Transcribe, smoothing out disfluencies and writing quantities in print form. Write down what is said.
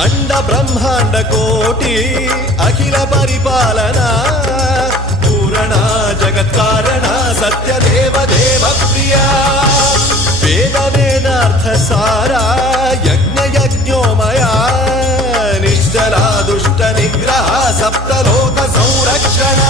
అండ బ్రహ్మాండ కోటి అఖిల పరిపాలన పూరణ జగత్కారణ సత్యదేవ దేవ ప్రియ వేద వేదార్థ సారా యజ్ఞ యజ్ఞోమయ నిశ్చలా దుష్ట నిగ్రహ సప్తలోక సంరక్షణ